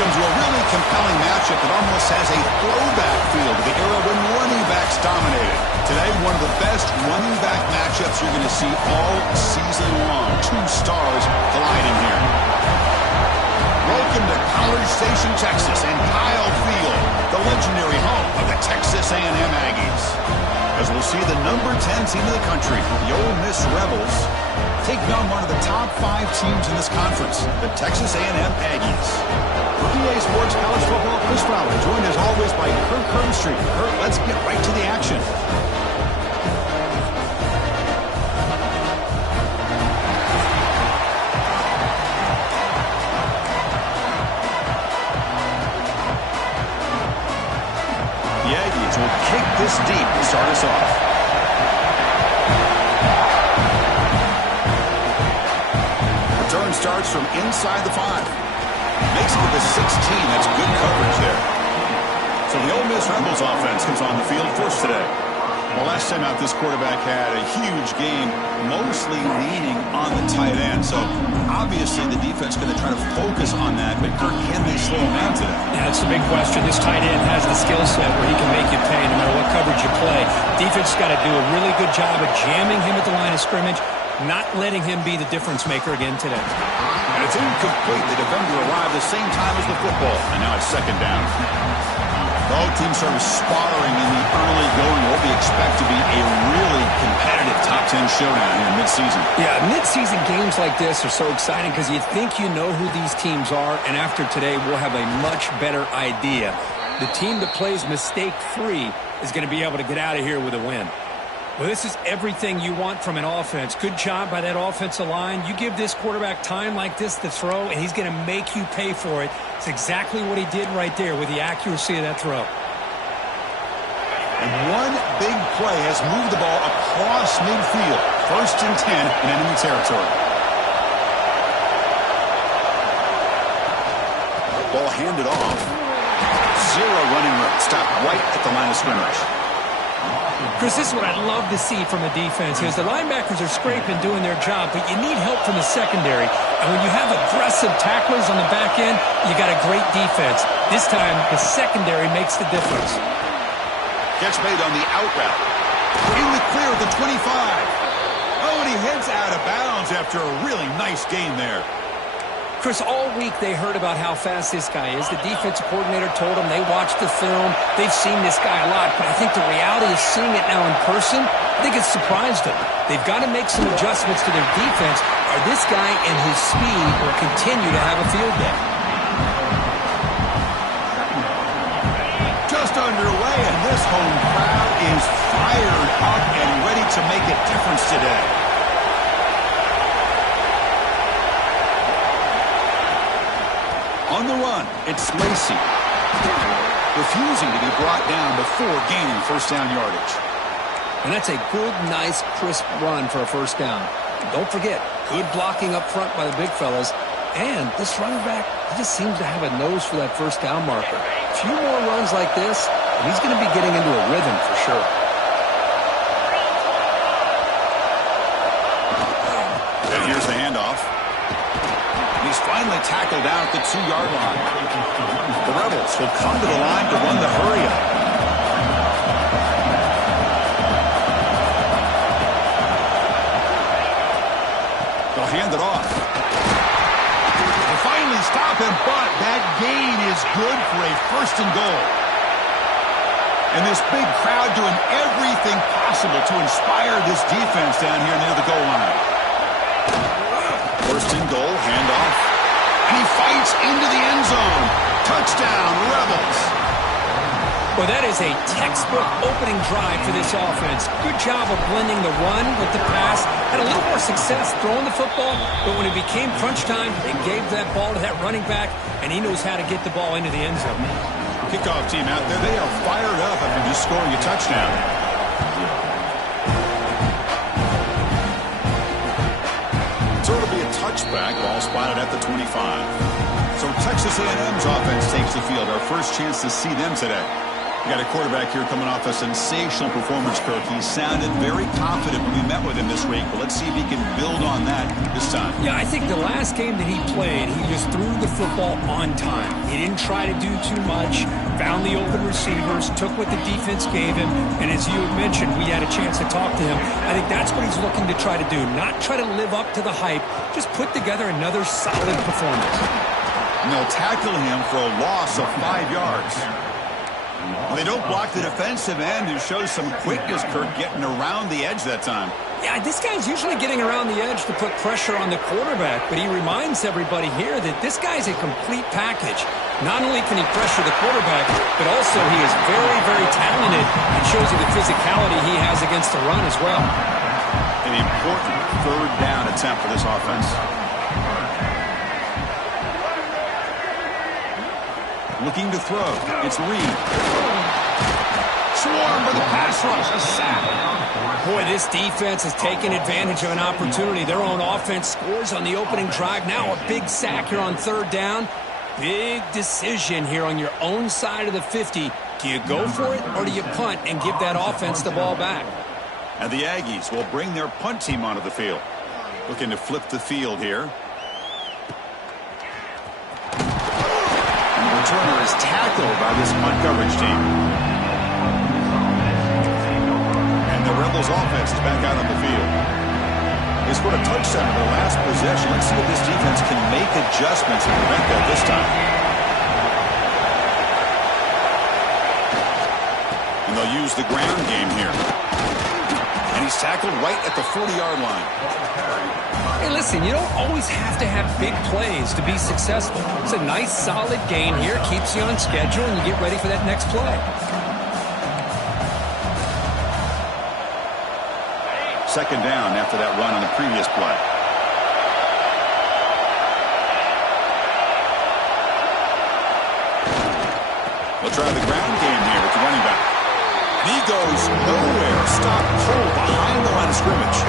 Welcome to a really compelling matchup that almost has a throwback feel to the era when running backs dominated. Today, one of the best running back matchups you're going to see all season long. Two stars colliding here. Welcome to College Station, Texas, and Kyle Field, the legendary home of the Texas A&M Aggies. As we'll see the number 10 team in the country, the Ole Miss Rebels, taking on one of the top 5 teams in this conference, the Texas A&M Aggies. For EA Sports College Football, Chris Fowler, joined as always by Kirk Herbstreit. Kirk, let's get right to the action. The Aggies will kick this deep to start us off. Return starts from inside the 5. Makes it to the 16. That's good coverage there. So the Ole Miss Rebels offense comes on the field first today. Well, last time out, this quarterback had a huge game, mostly leaning on the tight end. So obviously the defense is going to try to focus on that. But Kirk, can they slow him down today? Yeah, that's the big question. This tight end has the skill set where he can make you pay no matter what coverage you play. Defense got to do a really good job of jamming him at the line of scrimmage, not letting him be the difference maker again today. And it's incomplete. The defender arrived the same time as the football. And now it's second down. Both teams sort of sparring in the early going. What we expect to be a really competitive top 10 showdown here mid-season. Yeah, mid-season games like this are so exciting because you think you know who these teams are. And after today, we'll have a much better idea. The team that plays mistake-free is going to be able to get out of here with a win. Well, this is everything you want from an offense. Good job by that offensive line. You give this quarterback time like this to throw, and he's going to make you pay for it. It's exactly what he did right there with the accuracy of that throw. And one big play has moved the ball across midfield. 1st and 10 in enemy territory. Ball handed off. zero running room. Stop right at the line of scrimmage. Chris, this is what I'd love to see from a defense. Is the linebackers are scraping, doing their job, but you need help from the secondary. And when you have aggressive tacklers on the back end, you got a great defense. This time, the secondary makes the difference. Catch made on the out route. In the clear at the 25. Oh, and he heads out of bounds after a really nice gain there. Chris, all week they heard about how fast this guy is. The defensive coordinator told them they watched the film. They've seen this guy a lot, but I think the reality of seeing it now in person, I think it's surprised them. They've got to make some adjustments to their defense, or this guy and his speed will continue to have a field day. Just underway, and this home crowd is fired up and ready to make a difference today. On the run, it's Lacy. Refusing to be brought down before gaining first down yardage. And that's a good, nice, crisp run for a first down. Don't forget, good blocking up front by the big fellas. And this running back, he just seems to have a nose for that first down marker. A few more runs like this, and he's going to be getting into a rhythm for sure. And here's the handoff. He's finally tackled down at the 2-yard line. The Rebels will come to the line to run the hurry-up. They'll hand it off. They finally stop him, but that gain is good for a first and goal. And this big crowd doing everything possible to inspire this defense down here near the goal line. First and goal, handoff. And he fights into the end zone. Touchdown, Rebels. Well, that is a textbook opening drive for this offense. Good job of blending the run with the pass. Had a little more success throwing the football, but when it became crunch time, they gave that ball to that running back, and he knows how to get the ball into the end zone. Kickoff team out there, they are fired up after just scoring a touchdown. So it'll be a touchback, ball spotted at the 25. So Texas A&M's offense takes the field. Our first chance to see them today. We got a quarterback here coming off a sensational performance, Kirk. He sounded very confident when we met with him this week. But let's see if he can build on that this time. Yeah, I think the last game that he played, he just threw the football on time. He didn't try to do too much, found the open receivers, took what the defense gave him, and as you had mentioned, we had a chance to talk to him. I think that's what he's looking to try to do, not try to live up to the hype, just put together another solid performance. And they'll tackle him for a loss of 5 yards. Well, they don't block the defensive end, who shows some quickness, Kirk, getting around the edge that time. Yeah, this guy's usually getting around the edge to put pressure on the quarterback, but he reminds everybody here that this guy's a complete package. Not only can he pressure the quarterback, but also he is very, very talented and shows you the physicality he has against the run as well. An important third down attempt for this offense. Looking to throw. It's Reed. Swarmed by the pass rush. A sack. Boy, this defense is taking advantage of an opportunity. Their own offense scores on the opening drive. Now a big sack here on third down. Big decision here on your own side of the 50. Do you go for it or do you punt and give that offense the ball back? And the Aggies will bring their punt team onto the field. Looking to flip the field here. Returner is tackled by this punt coverage team. And the Rebels offense is back out on the field. They scored a touchdown in their last possession. Let's see if this defense can make adjustments and prevent that this time. And they'll use the ground game here. And he's tackled right at the 40-yard line. Hey, listen, you don't always have to have big plays to be successful. It's a nice, solid gain here. Keeps you on schedule, and you get ready for that next play. Second down after that run on the previous play. They'll try the ground game here with the running back. He goes nowhere. Stop cold behind the line of scrimmage.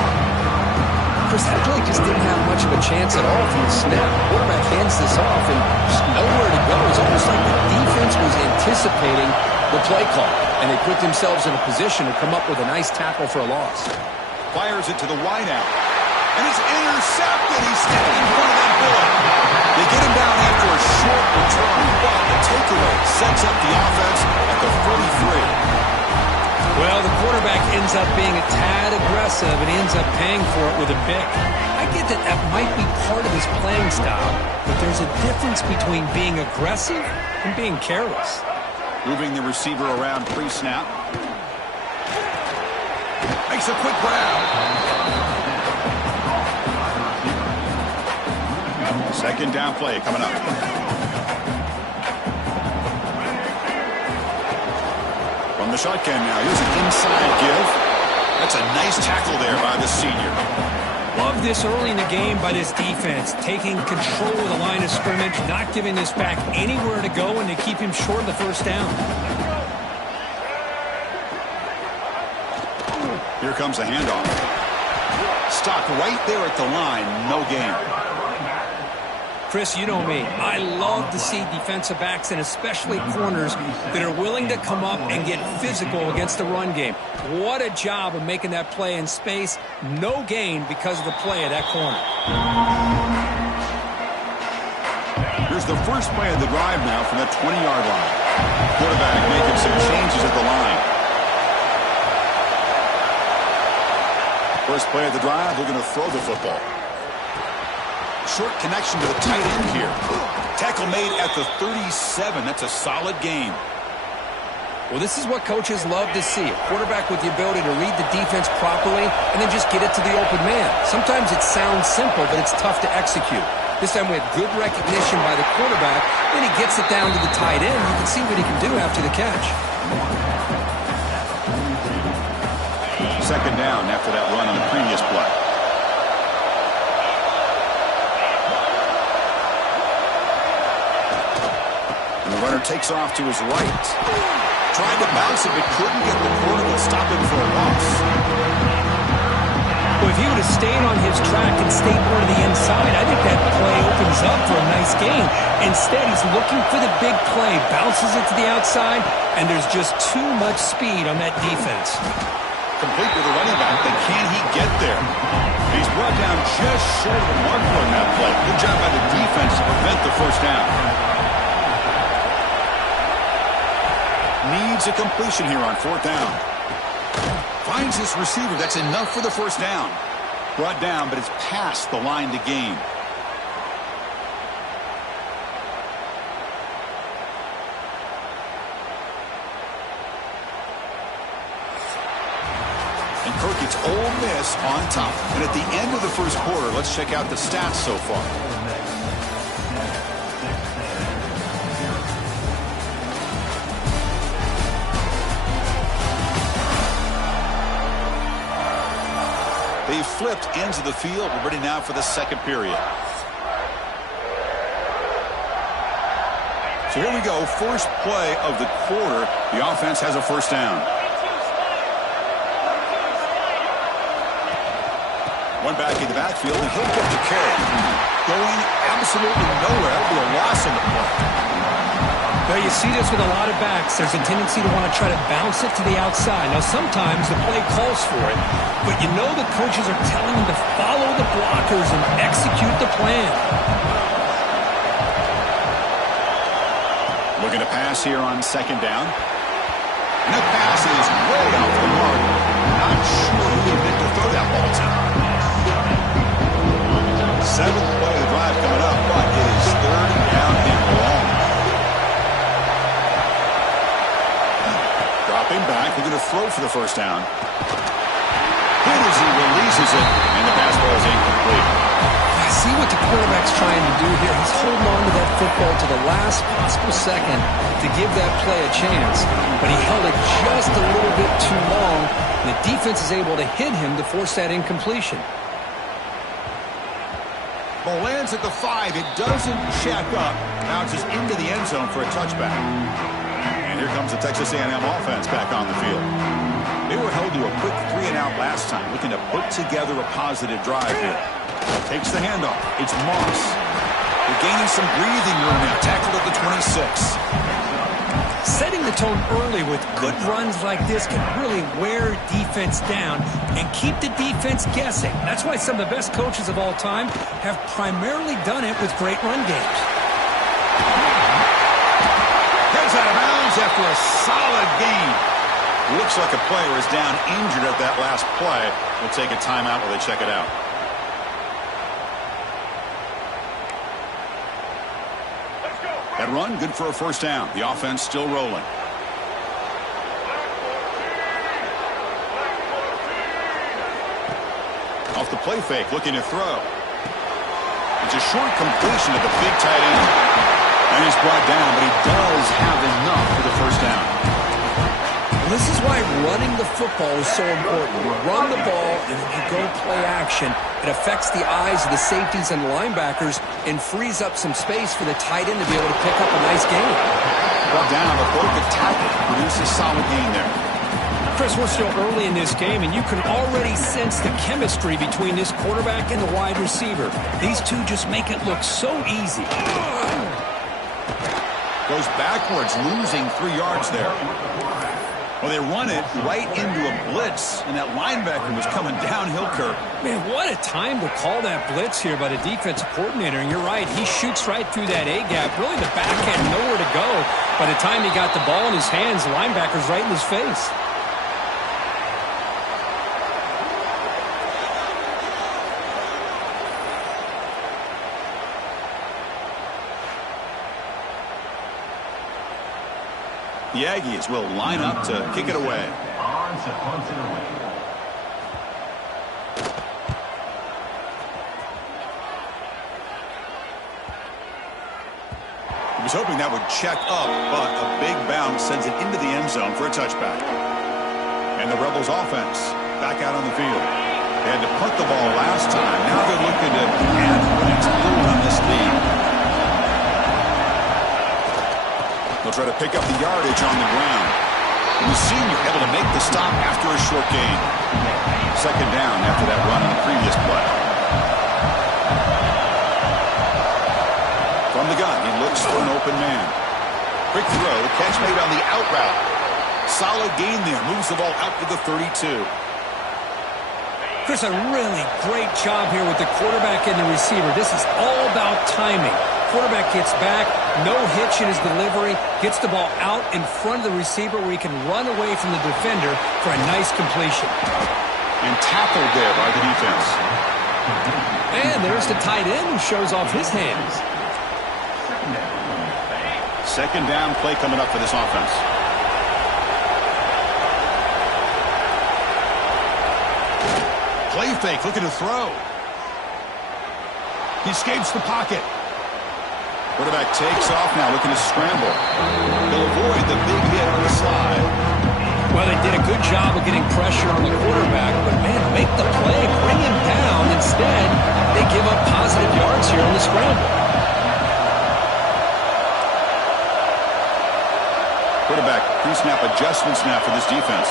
Chris, that play just didn't have much of a chance at all from the snap. Quarterback hands this off, and just nowhere to go. It's almost like the defense was anticipating the play call, and they put themselves in a position to come up with a nice tackle for a loss. Fires it to the wideout. And it's intercepted. He's standing in front of that bullet. They get him down after a short return, but the takeaway sets up the offense at the 43. Well, the quarterback ends up being a tad aggressive, and he ends up paying for it with a pick. I get that that might be part of his playing style, but there's a difference between being aggressive and being careless. Moving the receiver around pre-snap. Makes a quick grab. Second down play coming up. From the shotgun now. Here's an inside give. That's a nice tackle there by the senior. Love this early in the game by this defense, taking control of the line of scrimmage, not giving this back anywhere to go, and to keep him short of the first down. Here comes a handoff. Stopped right there at the line. No gain. Chris, you know me. I love to see defensive backs and especially corners that are willing to come up and get physical against the run game. What a job of making that play in space. No gain because of the play of that corner. Here's the first play of the drive now from that 20-yard line. Quarterback making some changes at the line. First play of the drive, they're going to throw the football. Short connection to the tight end here. Tackle made at the 37. That's a solid gain. Well, this is what coaches love to see. A quarterback with the ability to read the defense properly and then just get it to the open man. Sometimes it sounds simple, but it's tough to execute. This time we had good recognition by the quarterback. Then he gets it down to the tight end. You can see what he can do after the catch. Second down after that run on the previous play. And the runner takes off to his right. Tried to bounce it, but couldn't get the corner to stop him for a loss. Well, if he would have stayed on his track and stayed more to the inside, I think that play opens up for a nice gain. Instead, he's looking for the big play, bounces it to the outside, and there's just too much speed on that defense. Complete with the running back, but can he get there? He's brought down just short of the marker on that play. Good job by the defense to prevent the first down. Needs a completion here on fourth down. Finds his receiver. That's enough for the first down. Brought down, but it's past the line to gain. And Kirk gets Ole Miss on top. And at the end of the first quarter, let's check out the stats so far. They flipped ends of the field. We're ready now for the second period. So here we go. First play of the quarter. The offense has a first down. One back in the backfield, and he'll get the carry. Going absolutely nowhere. That'll be a loss on the play. Well, you see this with a lot of backs. There's a tendency to want to try to bounce it to the outside. Now, sometimes the play calls for it, but you know the coaches are telling them to follow the blockers and execute the plan. Looking to pass here on second down. And that pass is way off the mark. Not sure who he meant to throw that ball to. Seventh play of the drive coming up, but it is third down and long. Dropping back, they're going to throw for the first down. Hit as he releases it, and the pass ball is incomplete. I see what the quarterback's trying to do here. He's holding on to that football to the last possible second to give that play a chance, but he held it just a little bit too long, and the defense is able to hit him to force that incompletion. Ball lands at the 5. It doesn't check up. Bounces into the end zone for a touchback. And here comes the Texas A&M offense back on the field. They were held to a quick 3-and-out last time, looking to put together a positive drive here. Takes the handoff. It's Moss. They're gaining some breathing room now. Tackled at the 26. Setting the tone early with good runs like this can really wear defense down and keep the defense guessing. That's why some of the best coaches of all time have primarily done it with great run games. Heads out of bounds after a solid game. Looks like a player is down injured at that last play. We'll take a timeout while they check it out. That run, good for a first down. The offense still rolling. Off the play fake, looking to throw. It's a short completion of the big tight end. And he's brought down, but he does have enough for the first down. This is why running the football is so important. You run the ball, and if you go play action, it affects the eyes of the safeties and linebackers and frees up some space for the tight end to be able to pick up a nice gain. Brought down, but broke the tackle. Produces a solid gain there. Chris, we're still early in this game, and you can already sense the chemistry between this quarterback and the wide receiver. These two just make it look so easy. Goes backwards, losing 3 yards there. Well, they run it right into a blitz, and that linebacker was coming downhill, Kirk. Man, what a time to call that blitz here by the defensive coordinator. And you're right, he shoots right through that A-gap. Really, the back had nowhere to go. By the time he got the ball in his hands, the linebacker's right in his face. The Aggies will line up to kick it away. He was hoping that would check up, but a big bounce sends it into the end zone for a touchback. And the Rebels offense back out on the field. They had to punt the ball last time. Now they're looking to add points on this lead. They'll try to pick up the yardage on the ground. And the senior able to make the stop after a short gain. Second down after that run on the previous play. From the gun, he looks for an open man. Quick throw, catch made on the out route. Solid gain there, moves the ball out to the 32. Chris, a really great job here with the quarterback and the receiver. This is all about timing. Quarterback gets back, no hitch in his delivery, gets the ball out in front of the receiver where he can run away from the defender for a nice completion. And tackled there by the defense. And there's the tight end who shows off his hands. Second down play coming up for this offense. Play fake, looking to throw. He escapes the pocket. Quarterback takes off now, looking to scramble. He'll avoid the big hit on the slide. Well, they did a good job of getting pressure on the quarterback, but, man, make the play, bring him down. Instead, they give up positive yards here on the scramble. Quarterback pre-snap adjustments now for this defense.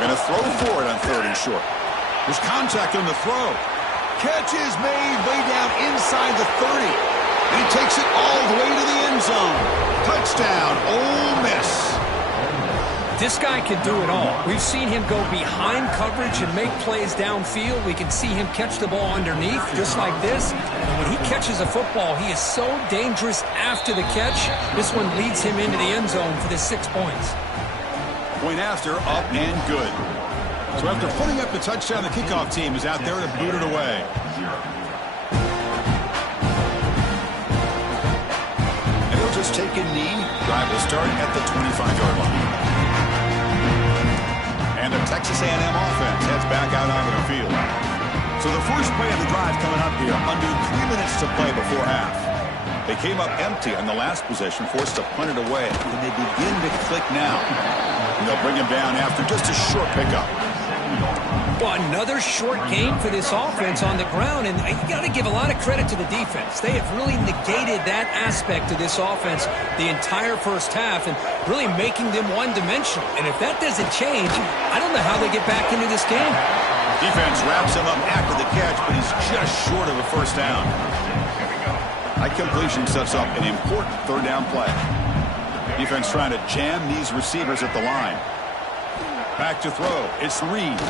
Going to throw for it on 3rd and short. There's contact on the throw. Catch is made way down inside the 30. And he takes it all the way to the end zone. Touchdown, Ole Miss. This guy can do it all. We've seen him go behind coverage and make plays downfield. We can see him catch the ball underneath, just like this. And when he catches a football, he is so dangerous after the catch. This one leads him into the end zone for the 6 points. Point after, up and good. So after putting up the touchdown, the kickoff team is out there to boot it away. And he'll just take a knee. Drive will start at the 25-yard line. And the Texas A&M offense heads back out onto the field. So the first play of the drive coming up here, under 3 minutes to play before half. They came up empty on the last possession, forced to punt it away. And they begin to click now. And they'll bring him down after just a short pickup. Well, another short game for this offense on the ground, and you got to give a lot of credit to the defense. They have really negated that aspect of this offense the entire first half and really making them one-dimensional. And if that doesn't change, I don't know how they get back into this game. Defense wraps him up after the catch, but he's just short of a first down. That completion sets up an important third down play. Defense trying to jam these receivers at the line. Back to throw. It's Reed.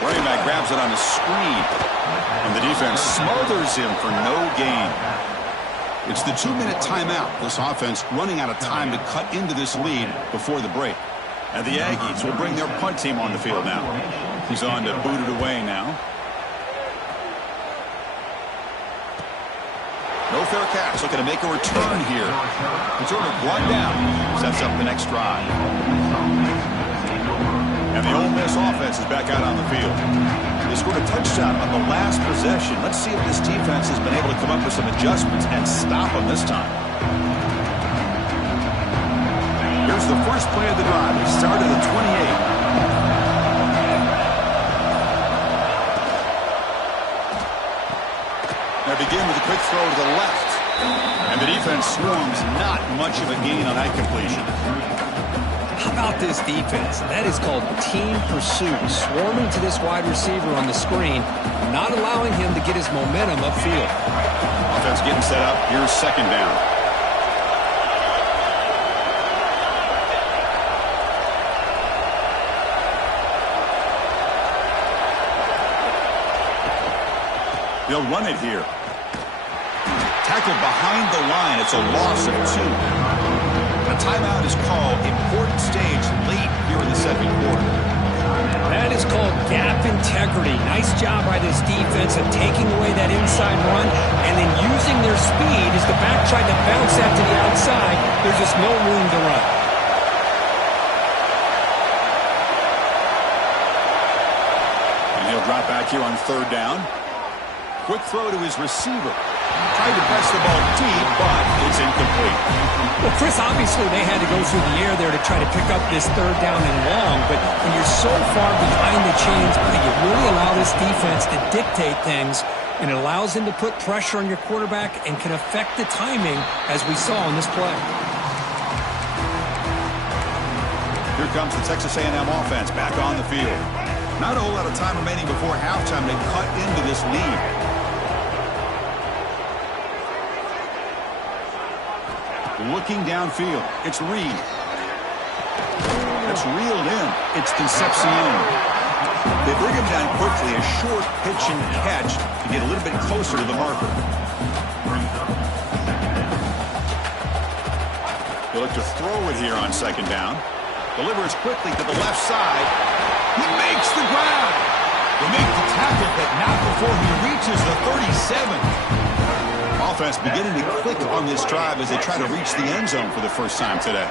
Running back grabs it on a screen. And the defense smothers him for no gain. It's the 2-minute timeout. This offense running out of time to cut into this lead before the break. And the Aggies will bring their punt team on the field now. He's on to boot it away now. No fair catch. Looking to make a return here. Returner brought down. Sets up the next drive. And the Ole Miss offense is back out on the field. They scored a touchdown on the last possession. Let's see if this defense has been able to come up with some adjustments and stop them this time. Here's the first play of the drive. He started at 28. They begin with a quick throw to the left. And the defense swarms. Not much of a gain on that completion. How about this defense? That is called team pursuit. Swarming to this wide receiver on the screen, not allowing him to get his momentum upfield. Offense getting set up. Here's second down. They'll run it here. Tackled behind the line. It's a loss of 2. A timeout is called. Important stage late here in the second quarter. That is called gap integrity. Nice job by this defense of taking away that inside run and then using their speed as the back tried to bounce that to the outside. There's just no room to run. And he'll drop back here on third down. Quick throw to his receiver. Tried to press the ball deep, but it's incomplete. Well, Chris, obviously they had to go through the air there to try to pick up this third down and long, but when you're so far behind the chains, you really allow this defense to dictate things, and it allows them to put pressure on your quarterback and can affect the timing, as we saw in this play. Here comes the Texas A&M offense back on the field. Not a whole lot of time remaining before halftime to cut into this lead. Looking downfield, it's Reed. It's reeled in. It's Concepcion. They bring him down quickly, a short pitch and catch to get a little bit closer to the marker. They look to throw it here on second down. Delivers quickly to the left side. He makes the grab. They make the tackle, but not before he reaches the 37. Offense beginning to click on this drive as they try to reach the end zone for the first time today.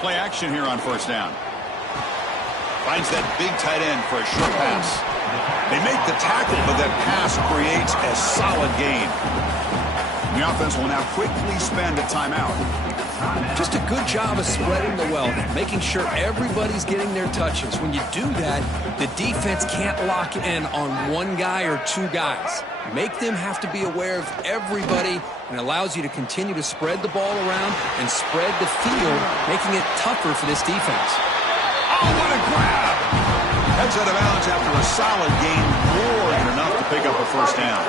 Play action here on first down. Finds that big tight end for a short pass. They make the tackle, but that pass creates a solid gain. The offense will now quickly spend a timeout. Just a good job of spreading the wealth, making sure everybody's getting their touches. When you do that, the defense can't lock in on one guy or two guys. Make them have to be aware of everybody, and allows you to continue to spread the ball around and spread the field, making it tougher for this defense. Oh, what a grab! Heads out of bounds after a solid gain, more than enough to pick up a first down.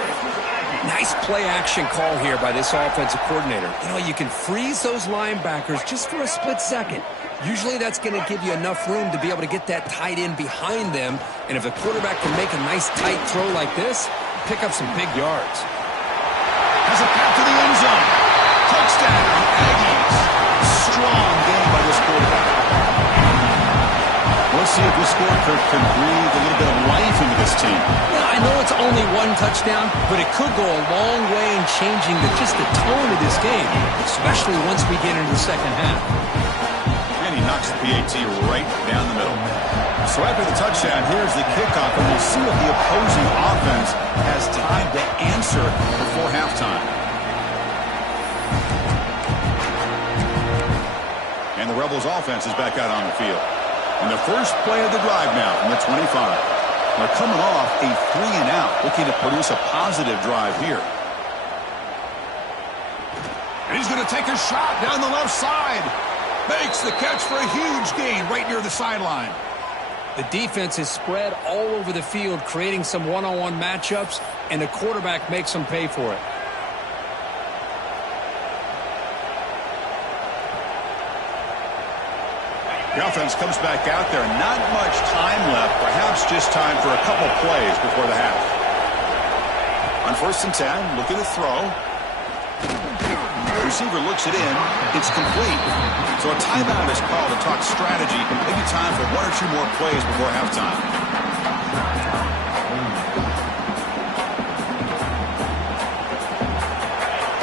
Nice play-action call here by this offensive coordinator. You know, you can freeze those linebackers just for a split second. Usually that's going to give you enough room to be able to get that tight end behind them. And if the quarterback can make a nice tight throw like this, pick up some big yards. Has a path to the end zone. Touchdown, Aggies. Strong game by this quarterback. Let's see if this score can breathe a little bit of life into this team. Yeah, I know it's only one touchdown, but it could go a long way in changing just the tone of this game, especially once we get into the second half. And he knocks the PAT right down the middle. So after the touchdown, here's the kickoff, and we'll see if the opposing offense has time to answer before halftime. And the Rebels offense is back out on the field. And the first play of the drive now from the 25. They're coming off a 3-and-out, looking to produce a positive drive here. And he's going to take a shot down the left side. Makes the catch for a huge gain right near the sideline. The defense is spread all over the field, creating some one-on-one matchups, and the quarterback makes them pay for it. The offense comes back out there. Not much time left. Perhaps just time for a couple plays before the half. On 1st and 10, looking to throw. The receiver looks it in. It's complete. So a timeout is called to talk strategy. Maybe time for 1 or 2 more plays before halftime.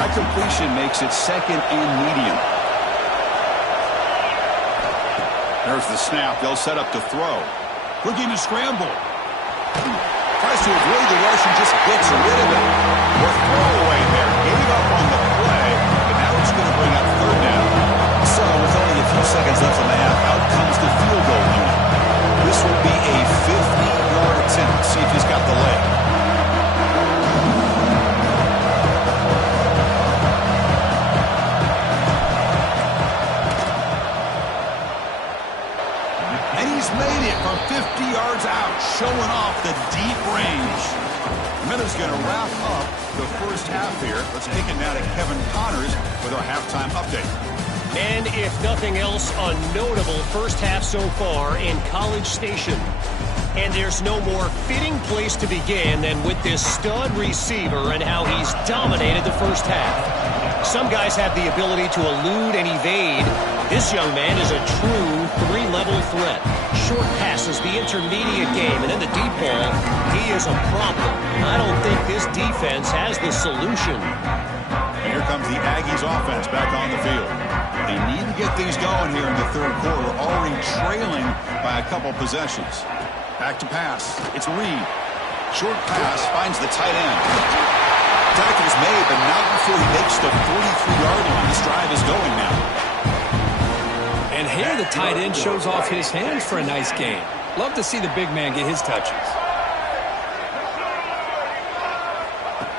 That completion makes it 2nd and medium. There's the snap. They'll set up to throw. Looking to scramble. Tries to avoid the rush and just gets rid of it. Or throwaway there. Gave up on the play, but now it's going to bring up 3rd down. So with only a few seconds left in the half, out comes the field goal unit. This will be a 50-yard attempt. See if he's got the leg. Made it from 50 yards out, showing off the deep range. Minutes going to wrap up the first half here. Let's kick it now to Kevin Connors with our halftime update. And if nothing else, a notable first half so far in College Station. And there's no more fitting place to begin than with this stud receiver and how he's dominated the first half. Some guys have the ability to elude and evade. This young man is a true 3-level threat. Short passes, the intermediate game, and in the deep ball, he is a problem. I don't think this defense has the solution. And here comes the Aggies offense back on the field. They need to get things going here in the 3rd quarter, already trailing by a couple possessions. Back to pass. It's Reed. Short pass finds the tight end. Tackle is made, but not before he makes the 43-yard line. This drive is going now. And here the tight end shows off his hands for a nice gain. Love to see the big man get his touches.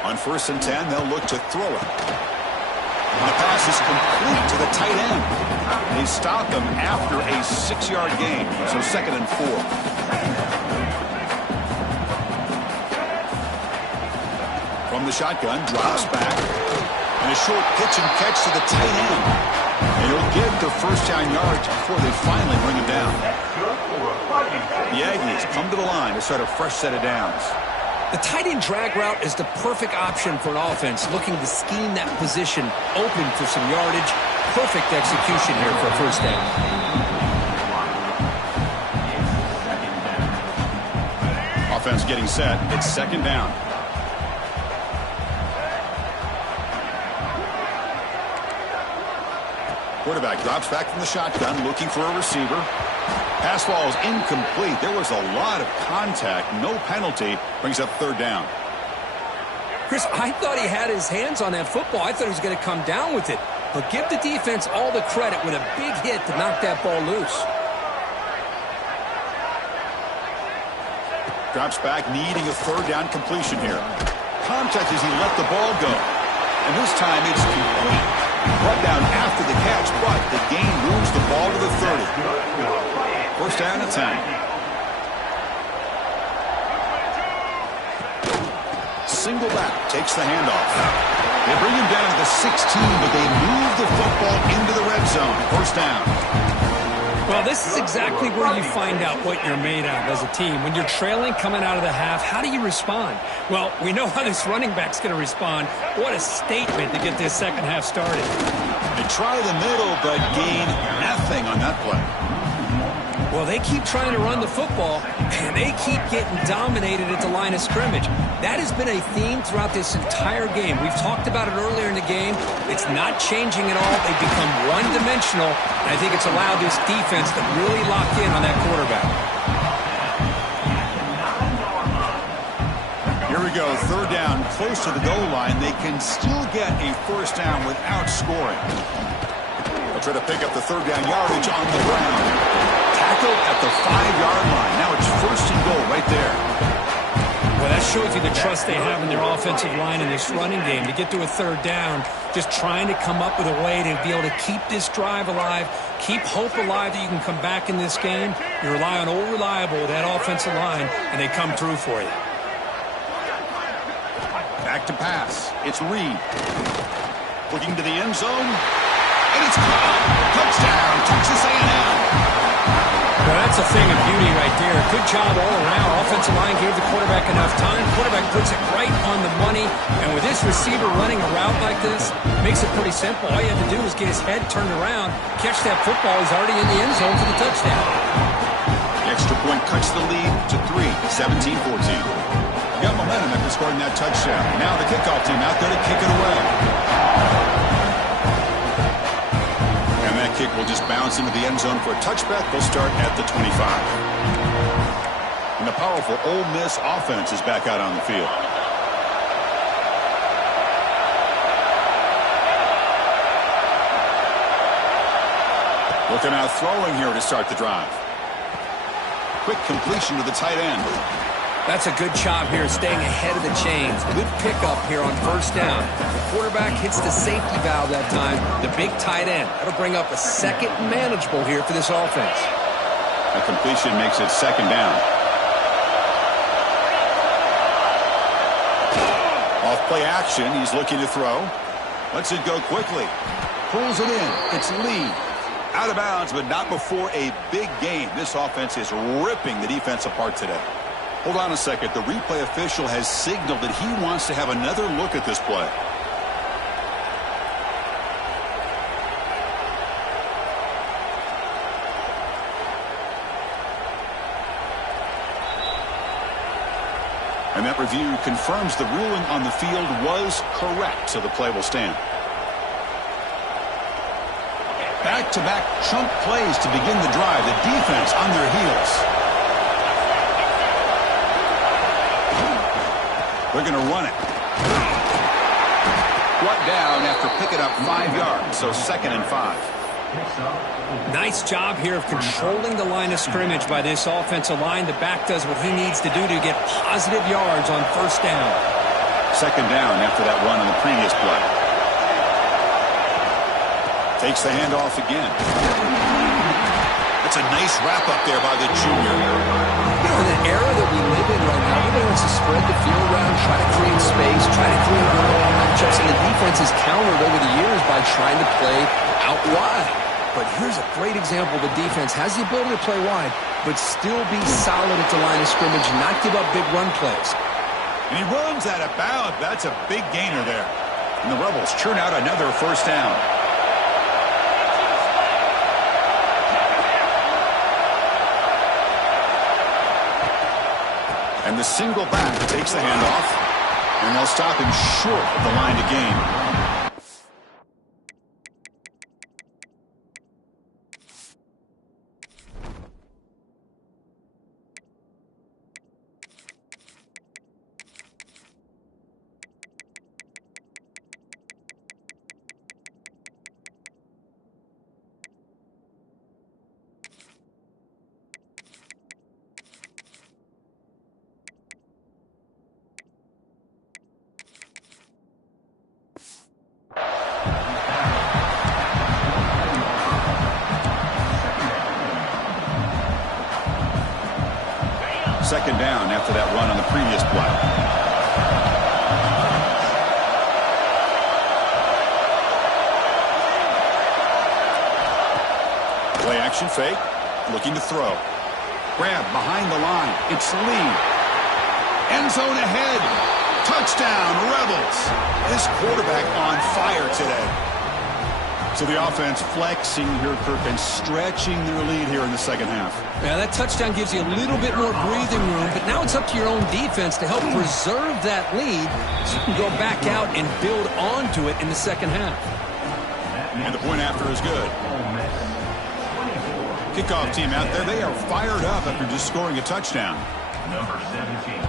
On 1st and 10, they'll look to throw it. And the pass is complete to the tight end. They stop him after a 6-yard gain, so 2nd and 4. From the shotgun, drops back. And a short pitch and catch to the tight end. And he'll get the first down yards before they finally bring him down. The Aggies come to the line to start a fresh set of downs. The tight end drag route is the perfect option for an offense looking to scheme that position open for some yardage. Perfect execution here for a first down. Offense getting set. It's 2nd down. Quarterback drops back from the shotgun, looking for a receiver. Pass ball is incomplete. There was a lot of contact. No penalty. Brings up 3rd down. Chris, I thought he had his hands on that football. I thought he was going to come down with it. But give the defense all the credit with a big hit to knock that ball loose. Drops back, needing a 3rd down completion here. Contact as he let the ball go. And this time it's complete. Brought down after the catch, but the gain moves the ball to the 30. First down and 10. Single back, takes the handoff. They bring him down to the 16, but they move the football into the red zone. First down. Well, this is exactly where you find out what you're made of as a team. When you're trailing coming out of the half, how do you respond? Well, we know how this running back's going to respond. What a statement to get this second half started. They try the middle, but gain nothing on that play. Well, they keep trying to run the football, and they keep getting dominated at the line of scrimmage. That has been a theme throughout this entire game. We've talked about it earlier in the game. It's not changing at all. They've become one-dimensional, and I think it's allowed this defense to really lock in on that quarterback. Here we go, 3rd down, close to the goal line. They can still get a first down without scoring. The try to pick up the third down yardage on the ground. Tackled at the 5-yard line. Now it's 1st and goal right there. Well, that shows you the trust they have in their offensive line in this running game. To get to a 3rd down, just trying to come up with a way to be able to keep this drive alive, keep hope alive that you can come back in this game. You rely on Old Reliable, that offensive line, and they come through for you. Back to pass. It's Reed. Looking to the end zone. And it's caught. Touchdown, Texas A&M. Well, that's a thing of beauty right there. Good job all around. Offensive line gave the quarterback enough time. Quarterback puts it right on the money. And with this receiver running a route like this, makes it pretty simple. All you have to do is get his head turned around, catch that football. He's already in the end zone for the touchdown. The extra point cuts the lead to 3, 17-14. Got momentum after scoring that touchdown. Now the kickoff team out there to kick it away. And that kick will just bounce into the end zone for a touchback. They'll start at the 25. And the powerful Ole Miss offense is back out on the field. Looking out throwing here to start the drive. Quick completion to the tight end. That's a good job here, staying ahead of the chains. Good pickup here on 1st down. The quarterback hits the safety valve that time, the big tight end. That'll bring up a 2nd manageable here for this offense. A completion makes it 2nd down. Off play action, he's looking to throw. Lets it go quickly. Pulls it in. It's Lee. Out of bounds, but not before a big game. This offense is ripping the defense apart today. Hold on a second. The replay official has signaled that he wants to have another look at this play. And that review confirms the ruling on the field was correct, so the play will stand. Back-to-back chunk plays to begin the drive. The defense on their heels. They're going to run it. Brought down after picking up 5 yards, so 2nd and 5. Nice job here of controlling the line of scrimmage by this offensive line. The back does what he needs to do to get positive yards on 1st down. 2nd down after that run on the previous play. Takes the handoff again. That's a nice wrap-up there by the junior. In the era that we live in right now, everybody wants to spread the field around, try to create space, try to create early matchups, and the defense is countered over the years by trying to play out wide. But here's a great example. The defense has the ability to play wide, but still be solid at the line of scrimmage, not give up big run plays. And he runs out of bounds. That's a big gainer there. And the Rebels churn out another 1st down. And the single back takes the handoff, and they'll stop him short of the line to gain. Second down after that run on the previous play. Play action fake. Looking to throw. Grab behind the line. It's Lee. End zone ahead. Touchdown, Rebels. This quarterback on fire today. So the offense flexing here, Kirk, and stretching their lead here in the 2nd half. Yeah, that touchdown gives you a little bit more breathing room, but now it's up to your own defense to help preserve that lead so you can go back out and build onto it in the 2nd half. And the point after is good. Kickoff team out there, they are fired up after just scoring a touchdown. Number 17.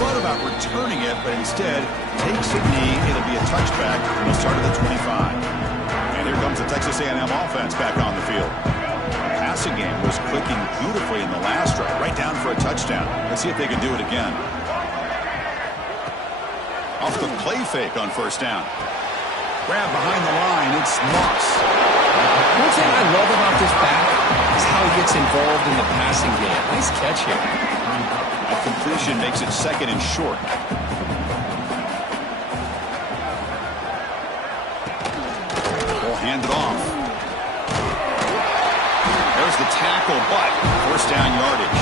Thought about about returning it, but instead takes a knee. It'll be a touchback. He'll start at the 25. And here comes the Texas A&M offense back on the field. The passing game was clicking beautifully in the last drive, right down for a touchdown. Let's see if they can do it again. Off the play fake on first down. Grab behind the line. It's Moss. One thing I love about this back is how he gets involved in the passing game. Nice catch here. A completion makes it second and short. We'll hand it off. There's the tackle, but first down yardage.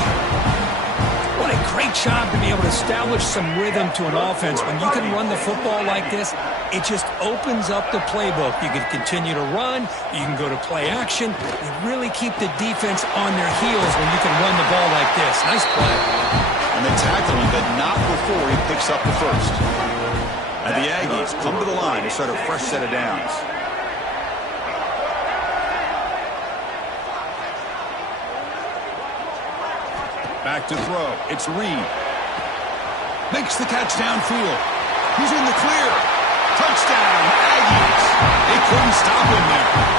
What a great job to be able to establish some rhythm to an offense. When you can run the football like this, it just opens up the playbook. You can continue to run. You can go to play action. You really keep the defense on their heels when you can run the ball like this. Nice play. And they tackle him, but not before he picks up the first. And the Aggies come to the line to start a fresh set of downs. Back to throw. It's Reed. Makes the catch downfield. He's in the clear. Touchdown, Aggies. They couldn't stop him there.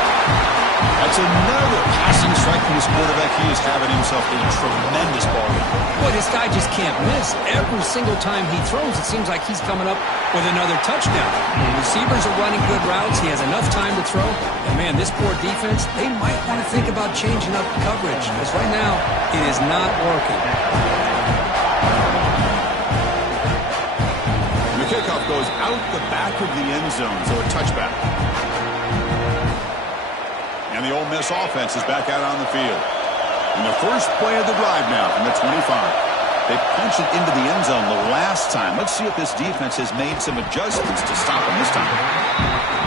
That's another passing strike from this quarterback. He is having himself a tremendous ball game. Boy, this guy just can't miss. Every single time he throws, it seems like he's coming up with another touchdown. The receivers are running good routes. He has enough time to throw. And, man, this poor defense, they might want to think about changing up coverage. Because right now, it is not working. The kickoff goes out the back of the end zone, so a touchback. And the Ole Miss offense is back out on the field. And the first play of the drive now from the 25. They punched it into the end zone the last time. Let's see if this defense has made some adjustments to stop them this time.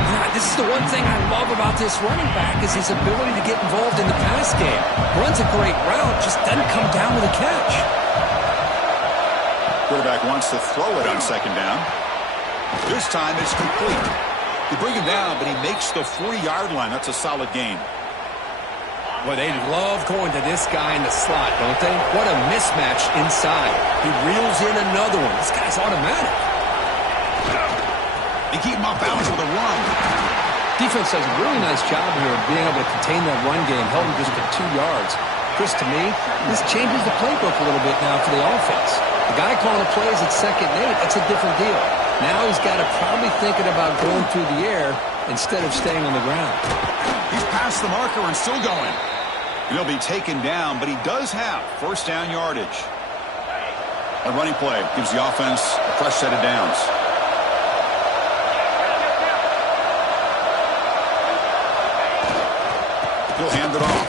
Yeah, this is the one thing I love about this running back is his ability to get involved in the pass game. Runs a great route, just doesn't come down with a catch. Quarterback wants to throw it on second down. This time it's complete. They bring him down, but he makes the 40-yard line. That's a solid gain. Boy, they love going to this guy in the slot, don't they? What a mismatch inside. He reels in another one. This guy's automatic. They keep him off balance with a run. Defense does a really nice job here of being able to contain that run game, held him just at 2 yards. Chris, to me, this changes the playbook a little bit now for the offense. The guy calling the plays at 2nd and 8, that's a different deal. Now he's got to probably thinking about going through the air instead of staying on the ground. He's past the marker and still going. He'll be taken down, but he does have first down yardage. A running play gives the offense a fresh set of downs. He'll hand it off.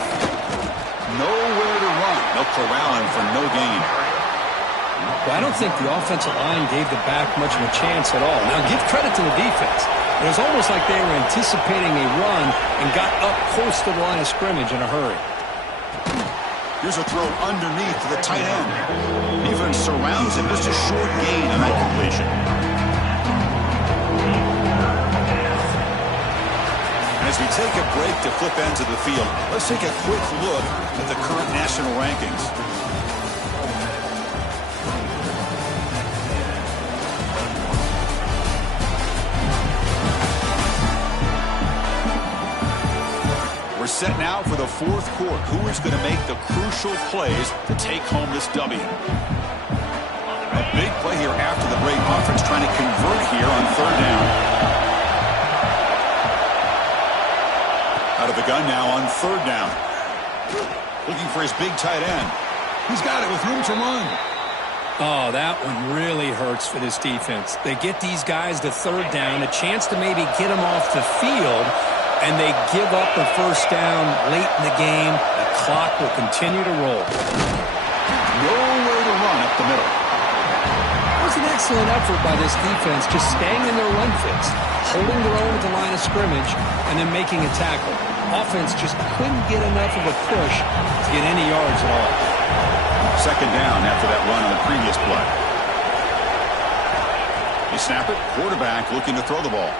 Nowhere to run. They'll corral him for no gain. Well, I don't think the offensive line gave the back much of a chance at all. Now, give credit to the defense. It was almost like they were anticipating a run and got up close to the line of scrimmage in a hurry. Here's a throw underneath to the tight end. Defense surrounds him. Just a short gain on that completion. And as we take a break to flip ends of the field, let's take a quick look at the current national rankings. We're set now for the fourth quarter. Who is going to make the crucial plays to take home this W? A big play here after the break. Offense trying to convert here on third down. Out of the gun now on third down. Looking for his big tight end. He's got it with room to run. Oh, that one really hurts for this defense. They get these guys to third down, a chance to maybe get them off the field, and they give up the first down late in the game. The clock will continue to roll. Nowhere to run up the middle. It was an excellent effort by this defense, just staying in their run fits, holding their own at the line of scrimmage, and then making a tackle. Offense just couldn't get enough of a push to get any yards at all. Second down after that run on the previous play. They snap it. Quarterback looking to throw the ball.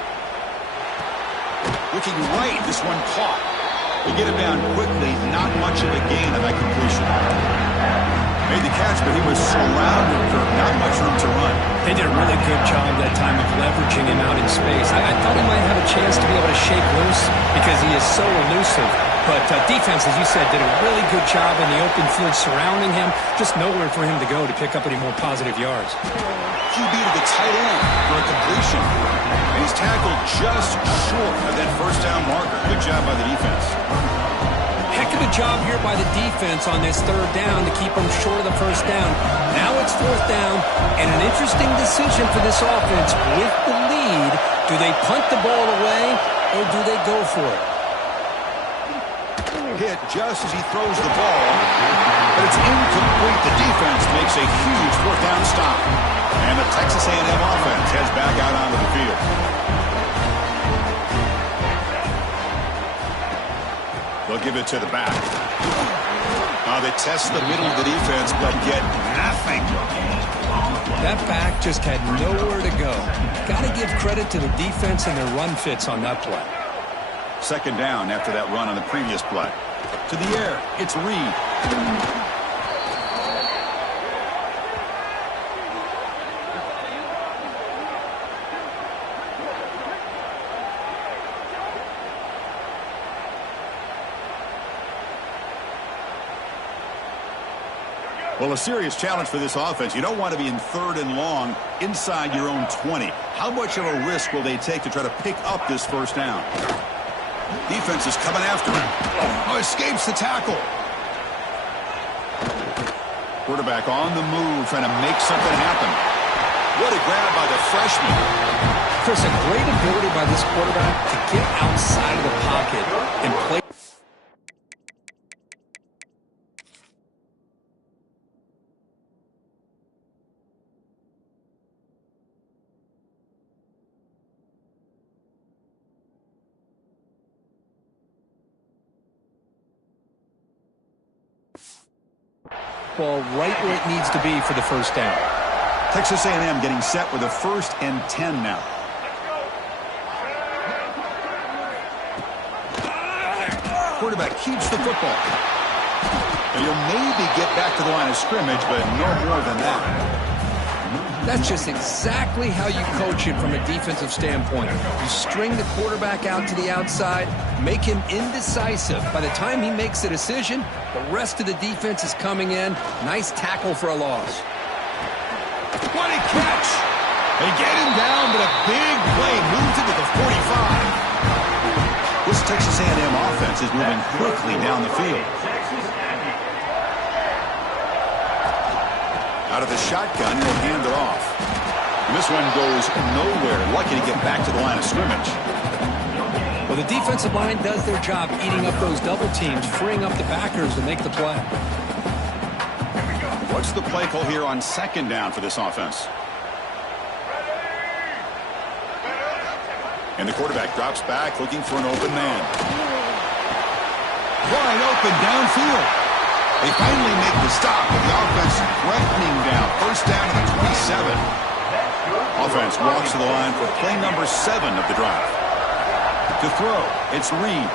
Looking right, this one caught. They get him down quickly, not much of a gain on that completion. Made the catch, but he was surrounded, Kirk. Not much room to run. really good job that time of leveraging him out in space. I thought he might have a chance to be able to shake loose because he is so elusive. But defense, as you said, did a really good job in the open field surrounding him. Just nowhere for him to go to pick up any more positive yards. QB to the tight end for a completion. And he's tackled just short of that first down marker. Good job by the defense. Heck of a job here by the defense on this third down to keep them short of the first down. Now it's fourth down, and an interesting decision for this offense. With the lead, do they punt the ball away or do they go for it? Hit just as he throws the ball, but it's incomplete. The defense makes a huge fourth down stop, and the Texas A&M offense heads back out onto the field. They'll give it to the back. They test the middle of the defense, but get nothing. That back just had nowhere to go. Got to give credit to the defense and their run fits on that play. Second down after that run on the previous play. To the air, it's Reed. Well, a serious challenge for this offense. You don't want to be in third and long inside your own 20. How much of a risk will they take to try to pick up this first down? Defense is coming after him. Escapes the tackle. Quarterback on the move, trying to make something happen. What a grab by the freshman. Chris, a great ability by this quarterback to get outside of the pocket and play. Ball right where it needs to be for the first down. Texas A&M getting set with a 1st and 10 now. Quarterback keeps the football. And he'll maybe get back to the line of scrimmage, but no more than that. That's just exactly how you coach it from a defensive standpoint. You string the quarterback out to the outside, make him indecisive. By the time he makes a decision, the rest of the defense is coming in. Nice tackle for a loss. What a catch! They get him down, but a big play moves into the 45. This Texas A&M offense is moving quickly down the field. Out of the shotgun, he'll hand it off. And this one goes nowhere. Lucky to get back to the line of scrimmage. Well, the defensive line does their job eating up those double teams, freeing up the backers to make the play. What's the play call here on second down for this offense? And the quarterback drops back, looking for an open man. Wide open downfield. They finally make the stop, but the offense threatening down. First down to the 27. Offense walks to the line for play number 7 of the drive. To throw, it's Reed.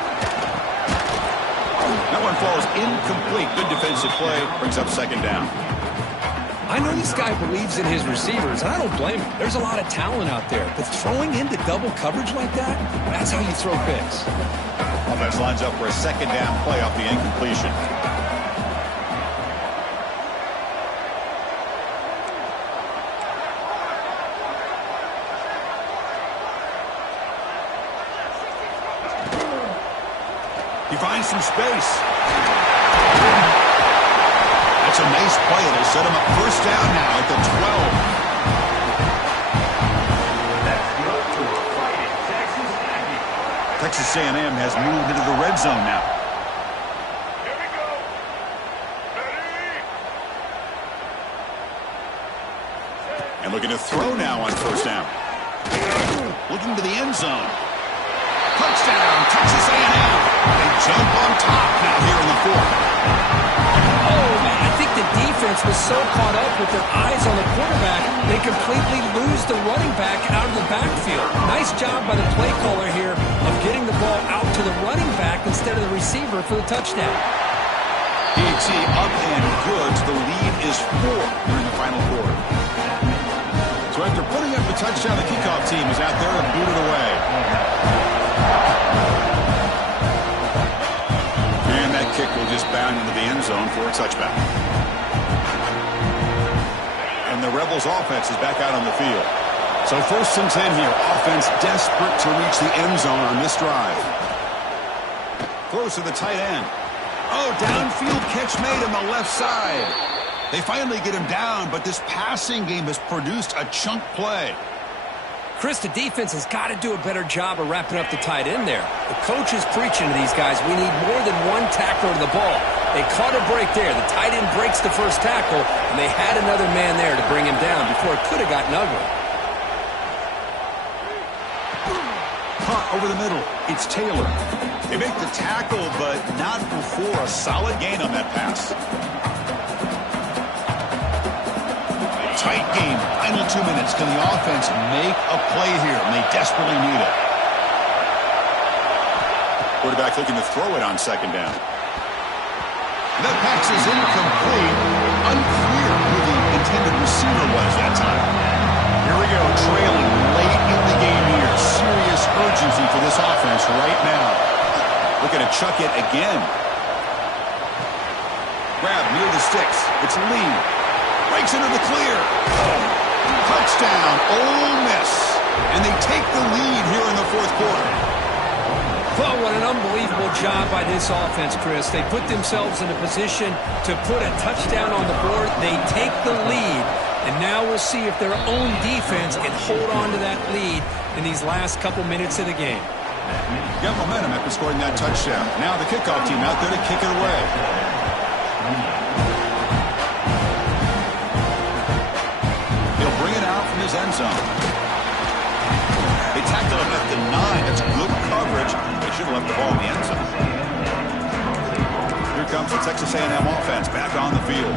That one falls incomplete. Good defensive play, brings up second down. I know this guy believes in his receivers, and I don't blame him. There's a lot of talent out there, but throwing into double coverage like that, that's how you throw picks. Offense lines up for a second down play off the incompletion. He finds some space. That's a nice play. It'll set him up first down now at the 12. Texas A&M has moved into the red zone now. Here we go. Ready? And looking to throw now on first down. Looking to the end zone. Touchdown, Texas A&M. They jump on top now here in the 4th. Oh, man, I think the defense was so caught up with their eyes on the quarterback, they completely lose the running back out of the backfield. Nice job by the play caller here of getting the ball out to the running back instead of the receiver for the touchdown. DHC up and good. The lead is 4 during the final quarter. So after outbound into the end zone for a touchback. And the Rebels offense is back out on the field. So 1st and 10 here. Offense desperate to reach the end zone on this drive. Throws to the tight end. Oh, downfield catch made on the left side. They finally get him down, but this passing game has produced a chunk play. Chris, the defense has got to do a better job of wrapping up the tight end there. The coach is preaching to these guys, we need more than one tackler to the ball. They caught a break there. The tight end breaks the first tackle, and they had another man there to bring him down before it could have gotten ugly. Caught over the middle. It's Taylor. They make the tackle, but not before a solid gain on that pass. Tight game. Final 2 minutes. Can the offense make a play here? And they desperately need it. Quarterback looking to throw it on 2nd down. That pass is incomplete. Unclear who the intended receiver was that time. Here we go. Trailing late in the game here. Serious urgency for this offense right now. Looking to chuck it again. Grab near the sticks. It's Lee. Breaks into the clear. Touchdown, Ole Miss. And they take the lead here in the 4th quarter. Well, what an unbelievable job by this offense, Chris. They put themselves in a position to put a touchdown on the board. They take the lead. And now we'll see if their own defense can hold on to that lead in these last couple minutes of the game. Got momentum after scoring that touchdown. Now the kickoff team out there to kick it away. He'll bring it out from his end zone. They tackle him at the 9. That's good coverage. They should have left the ball in the end zone. Here comes the Texas A&M offense back on the field.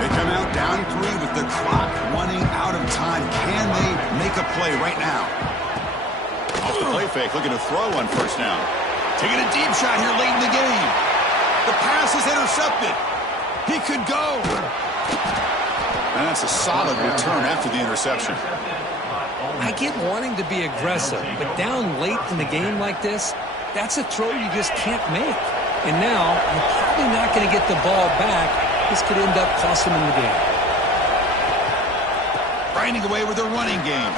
They come out down 3 with the clock running out of time. Can they make a play right now? Off the play fake, looking to throw on 1st down. Taking a deep shot here late in the game. The pass is intercepted. He could go. And that's a solid return after the interception. I get wanting to be aggressive, but down late in the game like this, that's a throw you just can't make. And now, you're probably not going to get the ball back. This could end up costing them the game. Grinding away with their running game.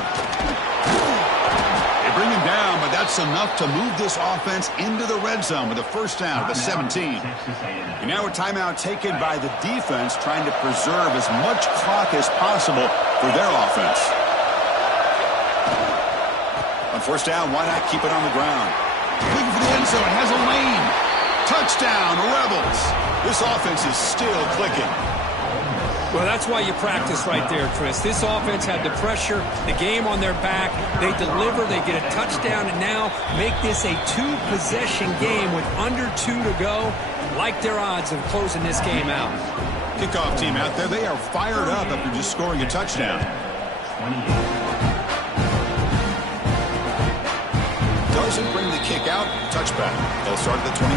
They bring him down, but that's enough to move this offense into the red zone with a 1st down at the 17. And now a timeout taken by the defense, trying to preserve as much clock as possible for their offense. On 1st down, why not keep it on the ground? Looking for the end zone, has a lane. Touchdown, Rebels. This offense is still clicking. Well, that's why you practice right there, Chris. This offense had the pressure, the game on their back. They deliver, they get a touchdown, and now make this a 2-possession game with under 2 to go. Like their odds of closing this game out. Kickoff team out there, they are fired up after just scoring a touchdown. Doesn't bring the kick out. Touchback. They'll start at the 25.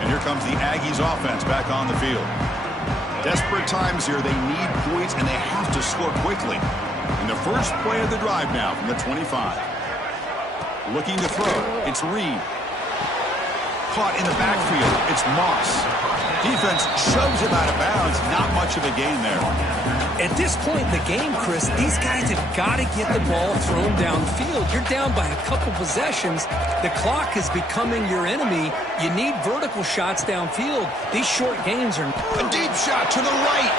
And here comes the Aggies offense back on the field. Desperate times here. They need points, and they have to score quickly. And the first play of the drive now from the 25. Looking to throw. It's Reed. Caught in the backfield. It's Moss. Defense shoves him out of bounds. Not much of a gain there. At this point in the game, Chris, these guys have got to get the ball thrown downfield. You're down by a couple possessions. The clock is becoming your enemy. You need vertical shots downfield. These short gains are... A deep shot to the right.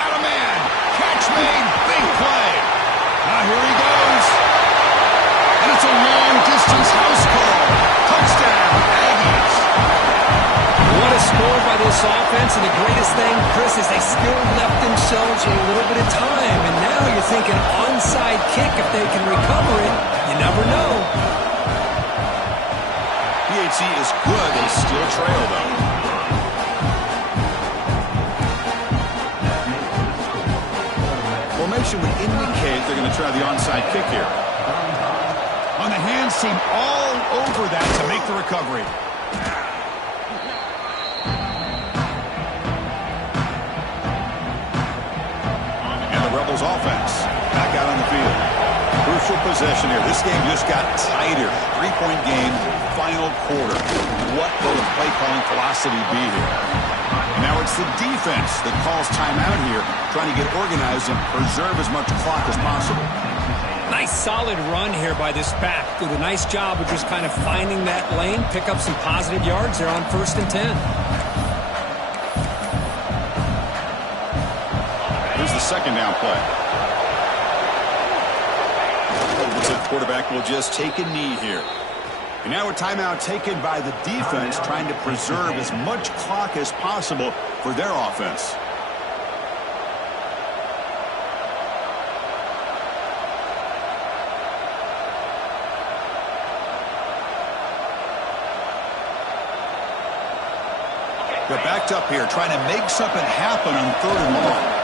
Got a man. Catch made. Big play. Now here he goes. And it's a long-distance house call. Touchdown, Aggies. What a score by this offense, and the greatest thing, Chris, is they still left themselves a little bit of time, and now you're thinking onside kick if they can recover it. You never know. PHC is good. They still trail, though. Formation would indicate they're going to try the onside kick here. On the hands team all over that to make the recovery. Rebels offense back out on the field. Crucial possession here. This game just got tighter. 3-point game, final quarter. What will the play calling philosophy be here? And now it's the defense that calls timeout here, trying to get organized and preserve as much clock as possible. Nice solid run here by this back. Did a nice job of just kind of finding that lane, pick up some positive yards there on 1st and 10. Here's the second down play. The quarterback will just take a knee here. And now a timeout taken by the defense, trying to preserve as much clock as possible for their offense. They're backed up here, trying to make something happen on 3rd and long.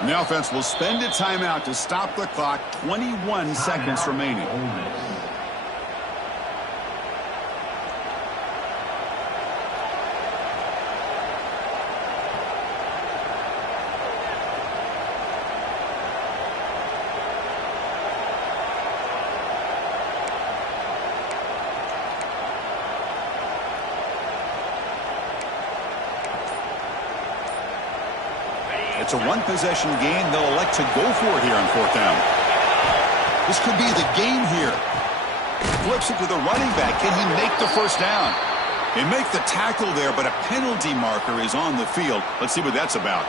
And the offense will spend a timeout to stop the clock. 21 seconds remaining. It's a one-possession game. They'll elect to go for it here on 4th down. This could be the game here. Flips it to the running back. Can he make the 1st down? They make the tackle there, but a penalty marker is on the field. Let's see what that's about.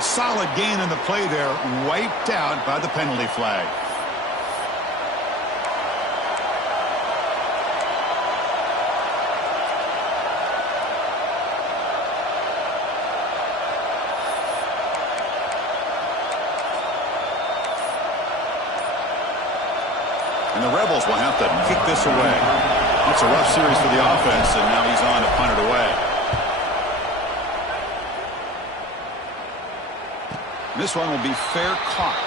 Solid gain on the play there. Wiped out by the penalty flag. And the Rebels will have to kick this away. It's a rough series for the offense, and now he's on to punt it away. This one will be fair caught.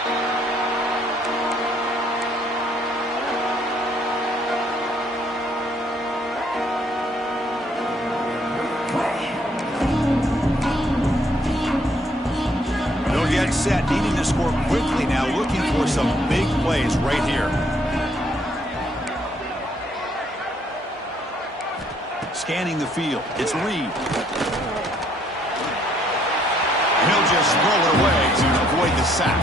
They'll get set, needing to score quickly now, looking for some big plays right here. Scanning the field. It's Reed. He'll just throw it away to avoid the sack.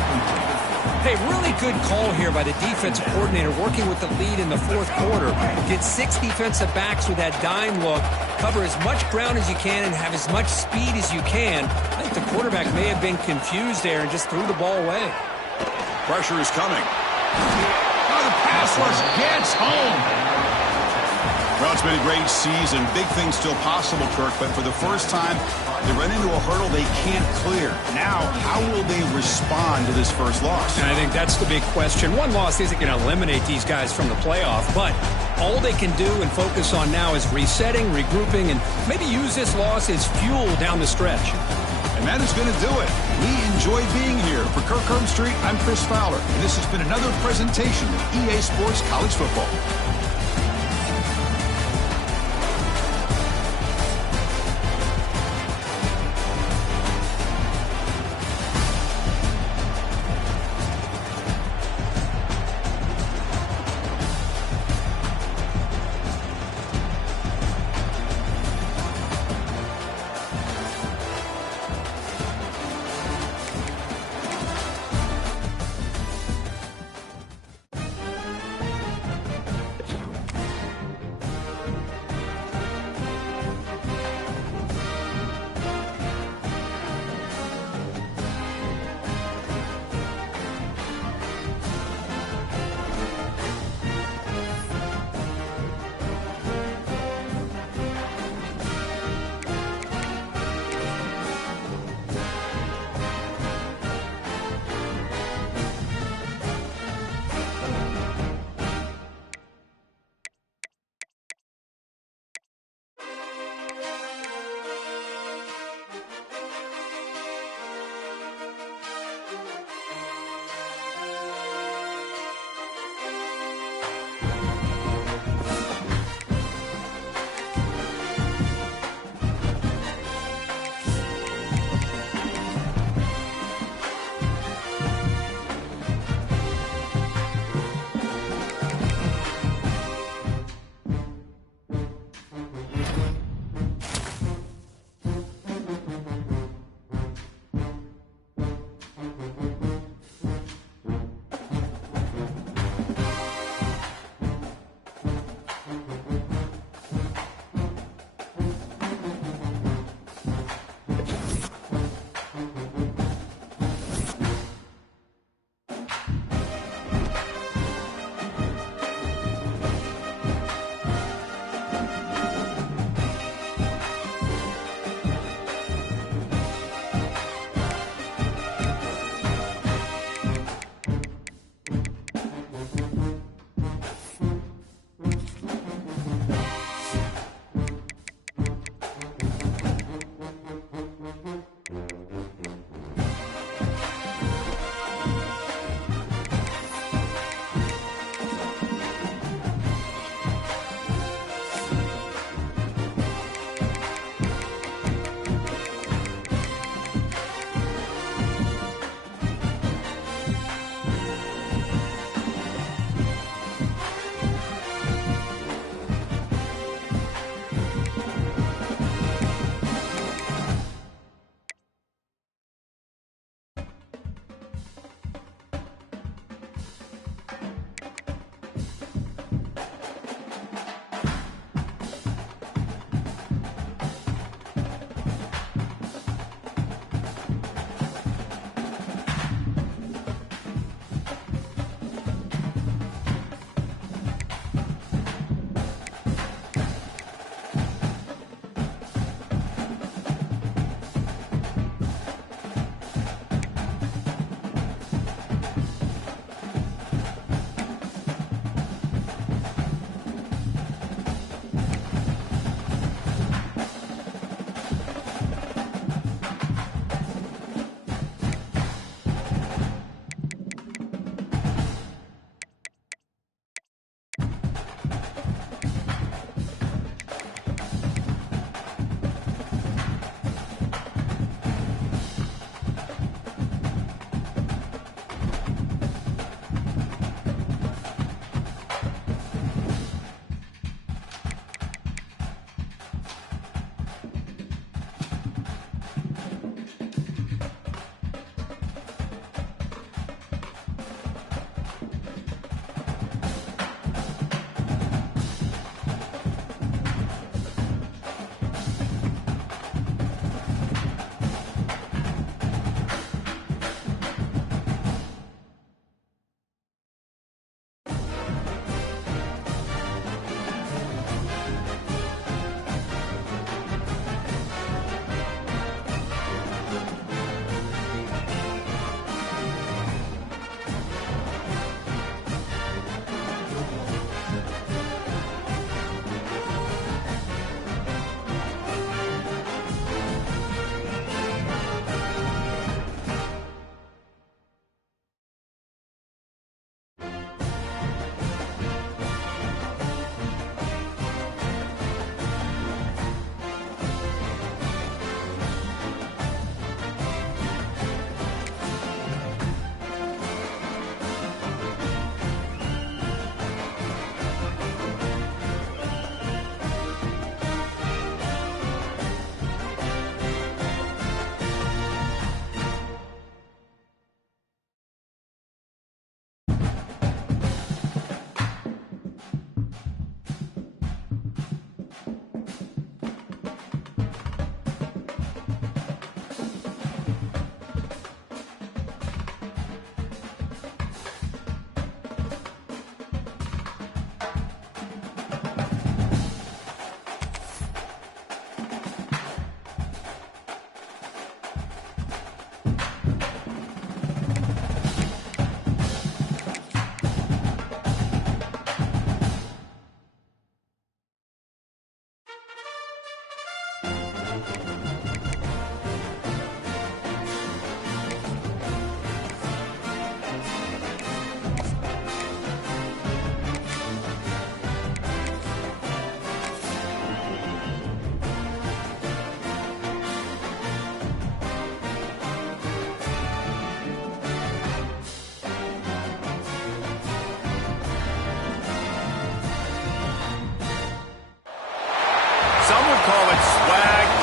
Hey, really good call here by the defensive coordinator, working with the lead in the 4th quarter. Get 6 defensive backs with that dime look. Cover as much ground as you can and have as much speed as you can. I think the quarterback may have been confused there and just threw the ball away. Pressure is coming. Oh, the pass rush gets home. Well, it's been a great season. Big things still possible, Kirk, but for the first time, they run into a hurdle they can't clear. Now, how will they respond to this first loss? And I think that's the big question. One loss isn't going to eliminate these guys from the playoff, but all they can do and focus on now is resetting, regrouping, and maybe use this loss as fuel down the stretch. And that is going to do it. We enjoy being here. For Kirk Herbstreit, I'm Chris Fowler, and this has been another presentation of EA Sports College Football.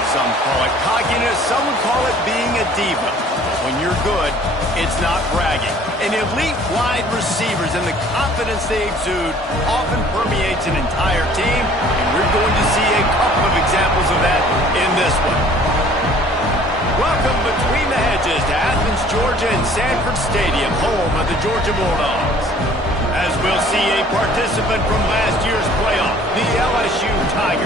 Some call it cockiness, some would call it being a diva. But when you're good, it's not bragging. And elite wide receivers and the confidence they exude often permeates an entire team, and we're going to see a couple of examples of that in this one. Welcome between the hedges to Athens, Georgia and Sanford Stadium, home of the Georgia Bulldogs. As we'll see a participant from last year's playoff, the LSU Tigers.